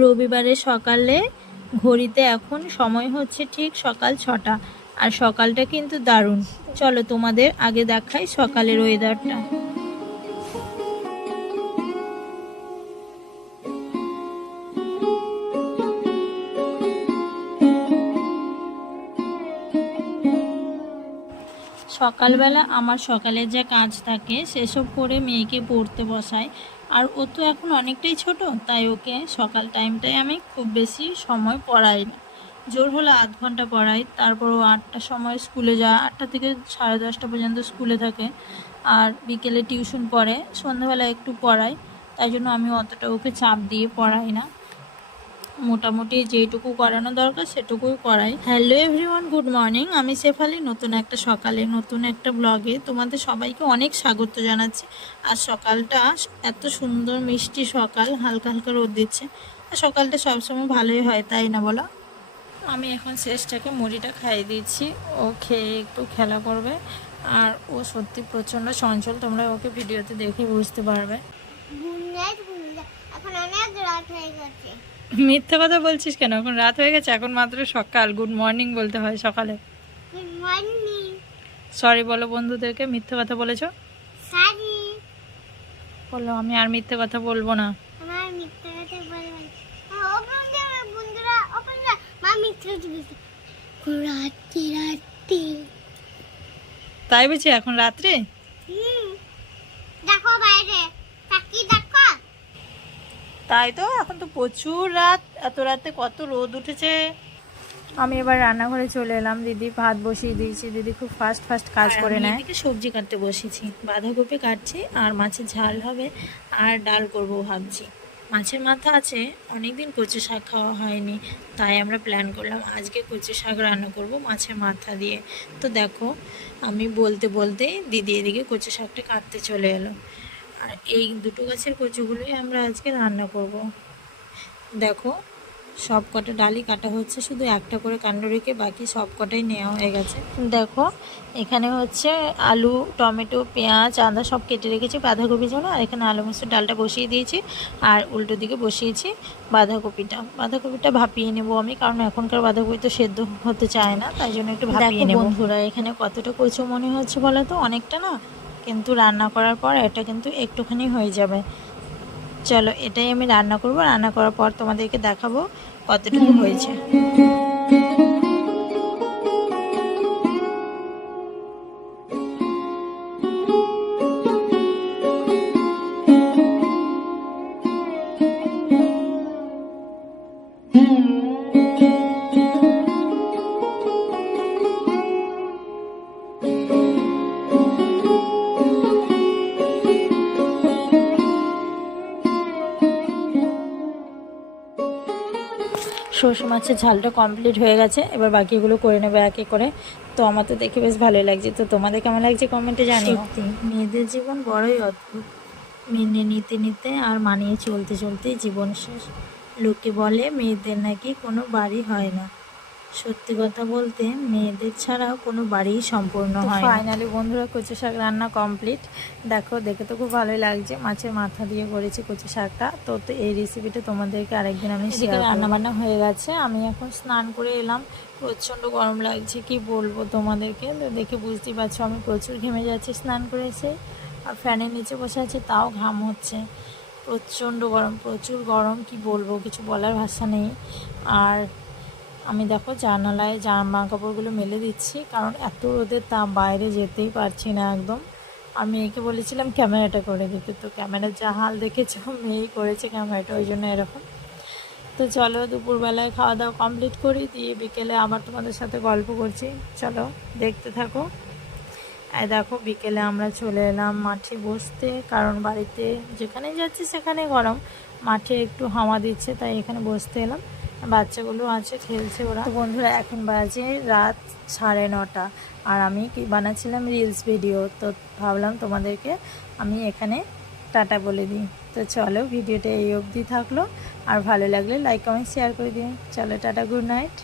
রবিবারে সকালে ঘড়িতে এখন সময় হচ্ছে ঠিক সকাল 6টা। আর সকালটা কিন্তু দারুণ। চলো তোমাদের আগে দেখাই সকালের ওয়েদারটা। সকালবেলা আমার সকালে যে কাজ থাকে সেসব করে মেয়েকে পড়তে বসাই। আর ও তো এখন অনেকটাই ছোট, তাই ওকে সকাল টাইমটায় আমি খুব বেশি সময় পড়াই না। জোর হলে আধ ঘন্টা পড়াই, তারপর ও 8টার সময় স্কুলে যায়, 8টা থেকে 10:30 পর্যন্ত স্কুলে থাকে। আর বিকেলে টিউশন পড়ে, সন্ধ্যাবেলা একটু পড়াই। তাই জন্য আমি অতটা ওকে চাপ দিয়ে পড়াই না, মোটামুটি যেটুকু করানো দরকার সেটুকুই করাই। Hello everyone, good morning. আমি শেফালি নতুন একটা সকালে নতুন একটা ব্লগে তোমাদের সবাইকে অনেক স্বাগত জানাচ্ছি। আর সকালটা এত সুন্দর মিষ্টি সকাল, হালকা হালকা রোদ দিচ্ছে। আর সকালটা সবসময় ভালোই হয়, তাই না বলো? আমি এখন শেষটাকে মুড়িটা খাইয়ে দিচ্ছি, ও খেয়ে একটু খেলা করবে। আর ও সত্যি প্রচণ্ড চঞ্চল, তোমরা ওকে ভিডিওতে দেখে বুঝতে পারবে। এখন অনেক রাত হয়ে গেছে। মিথ্যে কথা বলছিস কেন? এখন রাত হয়ে গেছে, এখন মাত্র সকাল। গুড মর্নিং বলতে হয় সকালে। Good morning. সরি বলো বন্ধুদেরকে, মিথ্যে কথা বলেছো। সরি। বলো আমি আর মিথ্যে কথা বলবো না। আমার মিথ্যে কথা বলবেন। বন্ধুরা মা মিথ্যে কথা বলছে। রাতে রাতে। তাই বুঝি এখন রাত্রে? দেখো বাইরে তাকি দেখো। তাই তো, এখন তো প্রচুর রাত, এত রাতে কত রোদ উঠেছে। আমি এবার রান্নাঘরে চলে এলাম। দিদি ভাত বসিয়ে দিয়েছি, দিদি খুব ফাস্ট কাজ করে নেয়। সবজি কাটতে বসেছি, বাঁধাকপি কাটছি আর মাছের ঝাল হবে আর ডাল করব ভাবছি। মাছের মাথা আছে, অনেকদিন কচু শাক খাওয়া হয়নি, তাই আমরা প্ল্যান করলাম আজকে কচু শাক রান্না করব মাছের মাথা দিয়ে। তো দেখো আমি বলতে বলতেই দিদি এদিকে কচু শাকটা কাটতে চলে এলো। আর এই দুটো গাছের কচুগুলোই আমরা আজকে রান্না করব। দেখো সব কটা ডালই কাটা হচ্ছে, শুধু একটা করে কাণ্ড রেখে বাকি সব কটাই নেওয়া হয়ে গেছে। দেখো এখানে হচ্ছে আলু, টমেটো, পেঁয়াজ, আদা সব কেটে রেখেছি বাঁধাকপির জন্য। আর এখানে আলু মসুর ডালটা বসিয়ে দিয়েছি, আর উল্টো দিকে বসিয়েছি বাঁধাকপিটা ভাপিয়ে নেবো আমি, কারণ এখনকার বাঁধাকপি তো সেদ্ধ হতে চায় না, তাই জন্য একটু ভাপিয়ে নেব। বন্ধুরা এখানে কতটা কচু মনে হচ্ছে বলো তো? অনেকটা না, কিন্তু রান্না করার পর এটা কিন্তু একটুখানি হয়ে যাবে। চলো এটাই আমি রান্না করব, রান্না করার পর তোমাদেরকে দেখাবো কতটুকু হয়েছে। সরষে মাছের ঝালটা কমপ্লিট হয়ে গেছে, এবার বাকিগুলো করে নেবে একে করে। তো আমার তো দেখে বেশ ভালোই লাগছে, তো তোমাদের কেমন লাগছে কমেন্টে জানিও। সত্যি মেয়েদের জীবন বড়ই অদ্ভুত, মেনে নিতে নিতে আর মানিয়ে চলতে চলতেই জীবন শেষ। লোকে বলে মেয়েদের নাকি কোনো বাড়ি হয় না, সত্যি কথা বলতে মেয়েদের ছাড়া কোনো বাড়িই সম্পূর্ণ হয় না। ফাইনালি বন্ধুরা কচু শাক রান্না কমপ্লিট। দেখো দেখে তো খুব ভালোই লাগছে, মাছের মাথা দিয়ে করেছি কচু শাকটা। তো এই রেসিপিটা তোমাদেরকে আরেকদিন আমি শেয়ার করব। রান্নাবান্না হয়ে গেছে, আমি এখন স্নান করে এলাম। প্রচণ্ড গরম লাগছে, কি বলবো তোমাদেরকে, তো দেখে বুঝতেই পারছো আমি প্রচুর ঘেমে যাচ্ছি স্নান করে এসে। আর ফ্যানের নিচে বসে আছে তাও ঘাম হচ্ছে, প্রচণ্ড গরম, প্রচুর গরম, কি বলবো, কিছু বলার ভাষা নেই। আর আমি দেখো জানালায় জামা কাপড়গুলো মেলে দিচ্ছি, কারণ এত রোদের তাপ, বাইরে যেতেই পারছি না একদম। আর মেয়েকে বলেছিলাম ক্যামেরাটা করে দিতে, তো ক্যামেরার যা হাল দেখেছো মেয়েই করেছে ক্যামেরাটা, ওই জন্য এরকম। তো চলো দুপুরবেলায় খাওয়া দাওয়া কমপ্লিট করি, দিয়ে বিকেলে আবার তোমাদের সাথে গল্প করছি, চলো দেখতে থাকো। আর দেখো বিকেলে আমরা চলে এলাম মাঠে বসতে, কারণ বাড়িতে যেখানে যাচ্ছি সেখানে গরম, মাঠে একটু হাওয়া দিচ্ছে, তাই এখানে বসতে এলাম। বাচ্চাগুলো আছে খেলছে ওরা। তো বন্ধুরা এখন বাজে রাত 9:30, আর আমি কি বানাচ্ছিলাম রিলস ভিডিও, তো ভাবলাম তোমাদেরকে আমি এখানে টাটা বলে দিই। তো চলো ভিডিওটা এই অবধি থাকলো, আর ভালো লাগলে লাইক কমেন্ট শেয়ার করে দিও। চলো টাটা, গুড নাইট।